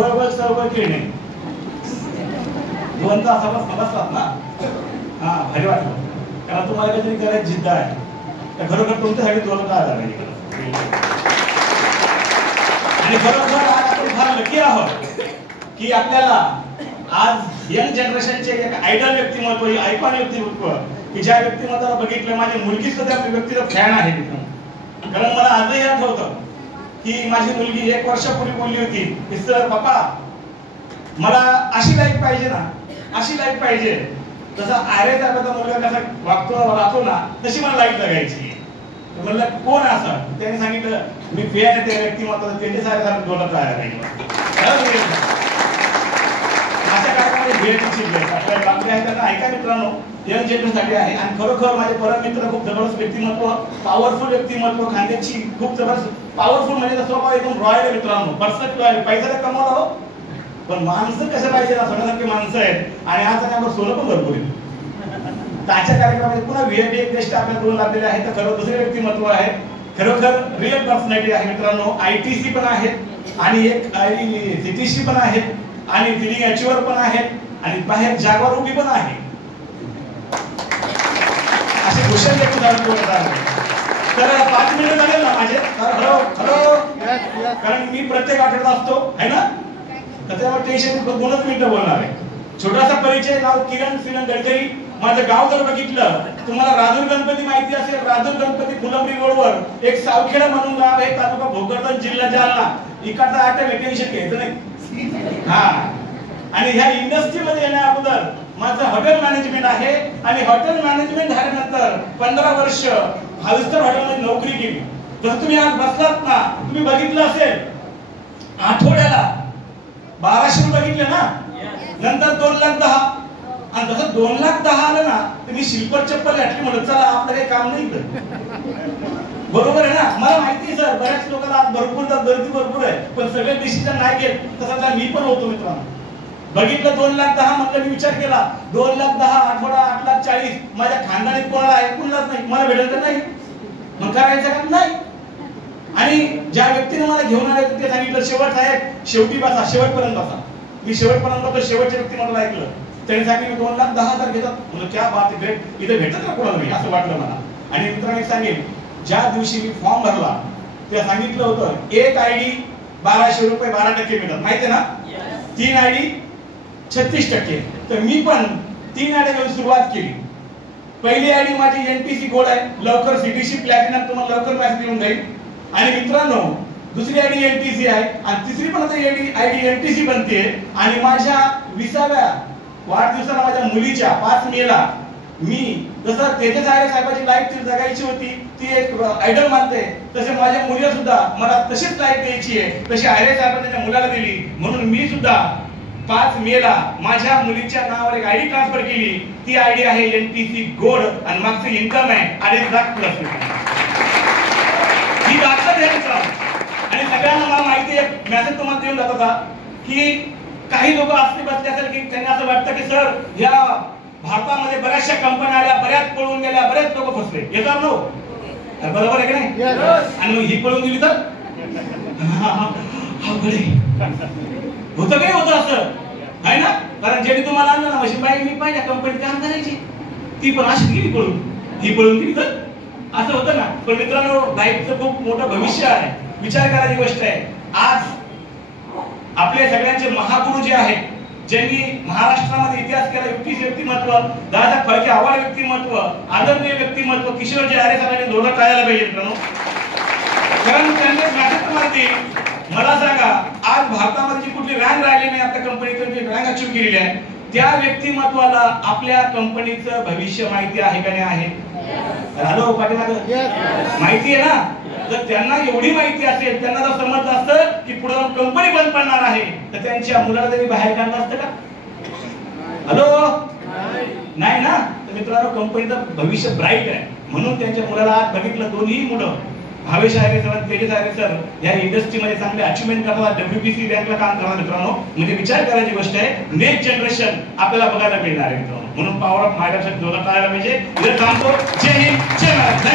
चळवळ केली दोन तास समजतात ना. हा भारी वाटलं कारण तुम्हाला काहीतरी करायची जिद्द आहे. तर खरोखर तुमच्यासाठी दोन तास आला आणि खरोखर आज आपण फार लकी आहोत की आपल्याला आज यंग जनरेशनचे एक आयडल व्यक्तिमत्व, आयकॉन व्यक्तिमत्व की ज्या व्यक्तिमत्वाला बघितलं माझी मुलगी सुद्धा त्या व्यक्तीचा फॅन आहे. कारण मला आजही आठवतं की माझी मुलगी 1 वर्षापूर्वी बोलली होती की सर पप्पा मला अशी लाईफ पाहिजे ना, अशी लाईफ पाहिजे जसा आर्य साहेबाचा मुलगा कसा वागतो राहतो ना तशी मला लाईफ जगायची. म्हणलं कोण असं? त्याने सांगितलं मी फॅन आहे त्या व्यक्तिमत्वाचा, त्याचे साहेब बोलत राहिला. अशा कार्यक्रमाने भेटची आपल्याला लागले आहे त्यांना ऐका मित्रांनो, यंग जनरेशनसाठी आहे. आणि खरोखर माझे परम मित्र खूप जबरदस्त व्यक्तिमत्व, पॉवरफुल व्यक्तिमत्व, खांद्याची खूप जबरदस्त पॉवरफुल म्हणजे स्वभाव एकदम रॉयल आहे मित्रांनो. पर्सनल आहे, पैसा तर कमवला हो पण माणसं कसं पाहिजे ना, सोन्यासारखे माणसं आहेत. आणि आज त्याच्यावर सोनं पण भरपूर आहे. त्याच्या कार्यक्रमामध्ये पुन्हा व्हीआयपी एक गेस्ट आपल्या दोन लागलेले आहेत. तर खरं दुसरे व्यक्तिमत्व आहे, खरोखर रिअल पर्सनॅलिटी आहे मित्रांनो. आयटीसी पण आहेत आणि एक सीटीसी पण आहेत आणि दिलिंग अचिव्हर पण आहेत आणि बाहेर जागवार उभी पण आहे. असे कुशल व्यक्ती धारण करत आहे. तर 5 मिनिटं झाले ना माझे. हॅलो हॅलो, कारण मी प्रत्येक आठवड्यात असतो है ना, तर त्यामुळे टेन्शन 2च मिनिटं बोलणार आहे. छोटासा परिचय, नाव किरण श्रीरंग गडकरी. माझं गाव जर बघितलं तुम्हाला राजूर गणपती माहिती असेल, राजूर गणपती फुलंब्री रोडवर एक सावखेडा म्हणून गाव आहे, तालुका भोकरदन, जिल्हा जालना. इकडचा आठ टेन्शन घ्यायचं नाही. हा, आणि ह्या इंडस्ट्रीमध्ये येण्या अगोदर माझं हॉटेल मॅनेजमेंट आहे आणि हॉटेल मॅनेजमेंट झाल्यानंतर 15 वर्ष 5 स्टार हॉटेलमध्ये नोकरी केली. जर तुम्ही आज बसलात ना, तुम्ही बघितलं असेल आठवड्याला 1200 बघितले ना, नंतर 2,10,000 आणि जसं 2,10,000 आलं ना तर मी शिल्पर चप्पल घातली म्हणत चला आपलं काही काम नाही बरोबर आहे ना. मला माहिती सर बऱ्याच लोकांना आज भरपूर गर्दी भरपूर आहे पण सगळे डिसिजन नाही घेत. तसा मी पण होतो मित्रांनो. बघितलं 2,10,000 म्हटलं, मी विचार केला 2,10,000 आठवडा 8,40,000 माझ्या खानदानीत कोणाला ऐकूनच नाही, मला भेटलं तर नाही, मग करायचं का नाही. आणि ज्या व्यक्तीने मला घेऊन आले ते सांगितलं शेवट साहेब शेवटी बसा, शेवटपर्यंत बसा. मी शेवटपर्यंत बसलो. शेवटच्या व्यक्ती मला ऐकलं, त्यांनी सांगितलं 2,10,000 घेतात. म्हणजे क्या बात आहे, इथे भेटत का कोणाला नाही असं वाटलं मला. आणि मित्रांनी सांगेल ज्या दिवशी मी फॉर्म भरला ते सांगितलं होतं एक आयडी 1200 रुपये 12% मिळतात, माहिती आहे ना. 3 आयडी 36%. तर मी पण 3 आयडी घेऊन सुरुवात केली. पहिली आयडी माझी एनटीसी गोल्ड आहे, लवकर सीटीसी प्लॅटिनम तुम्हाला लवकर मेसेज येऊन जाईल. आणि मित्रांनो दुसरी आयडी एनटीसी आहे आणि तिसरी पण आता आयडी एनटीसी बनते. आणि माझ्या 20व्या वाढदिवसाला माझ्या मुलीच्या 5 मेला मी जसं तेजस आर्य साहेबांची लाईफ जगायची होती ती एक आयडल मानते, तसे माझ्या मुलीला सुद्धा मला तशीच लाईफ द्यायची आहे तशी आर्य साहेबांनी त्याच्या मुलाला दिली. म्हणून मी सुद्धा 5 मेला माझ्या मुलीच्या नावावर एक आयडी ट्रान्सफर केली. ती आयडी आहे एनटीसी गोल्ड आणि मागचं इन्कम आहे 2.5 लाख. ही दाखवत आहे. आणि सगळ्यांना मला माहिती आहे, मेसेज तुम्हाला देऊन जात होता की काही लोक असले बसले असेल की त्यांना असं वाटतं की सर या भारतामध्ये बऱ्याचशा कंपन्या आल्या, बऱ्याच पळून गेल्या, बरेच लोक फसले. येतात नो बरोबर आहे की नाही. आणि मग ही पळून गेली तर होतं काही होतं असं आहे ना. कारण ज्यांनी तुम्हाला आणलं ना मशीन बाई मी पाहिजे कंपनीत काम करायची, ती पण अशीच गेली पळून, ही पळून गेली तर असं होतं ना. पण मित्रांनो लाईफचं खूप मोठं भविष्य आहे, विचार करायची गोष्ट आहे. आज आपले सगळ्यांचे महागुरु जे आहेत, ज्यांनी महाराष्ट्रामध्ये इतिहास केला, युक्तीचे व्यक्तिमत्व, दादा फळके आव्हाड व्यक्तिमत्व, आदरणीय व्यक्तिमत्व किशोरजी आर्य साहेबांनी दोघं टाळायला पाहिजे मित्रांनो. कारण त्यांनी मॅसेज मारती मला सांगा आज भारतामध्ये जी कुठली रँक राहिली नाही, आपल्या कंपनीतून जी रँक अचीव केलेली आहे त्या व्यक्तिमत्वाला आपल्या कंपनीचं भविष्य माहिती आहे का नाही आहे. हॅलो पाटील माहिती आहे ना. जर त्यांना एवढी माहिती असेल, त्यांना जर समजलं असतं की पुढे कंपनी बंद पडणार आहे तर त्यांच्या मुलाला तरी बाहेर काढलं असतं का. हॅलो नाही ना. तर मित्रांनो कंपनीचं भविष्य ब्राईट आहे म्हणून त्यांच्या मुलाला आज बघितलं दोन्ही मुलं भावेश आर्य सर आणि तेजस आर्य सर या इंडस्ट्रीमध्ये चांगले अचिव्हमेंट करतात, WBC रँकला काम करतात मित्रांनो. म्हणजे विचार करायची गोष्ट आहे, नेक्स्ट जनरेशन आपल्याला बघायला मिळणार आहे मित्रांनो. म्हणून पॉवर ऑफ महाराष्ट्र जोरात आला पाहिजे. इथे थांबतो. जय हिंद, जय महाराष्ट्र.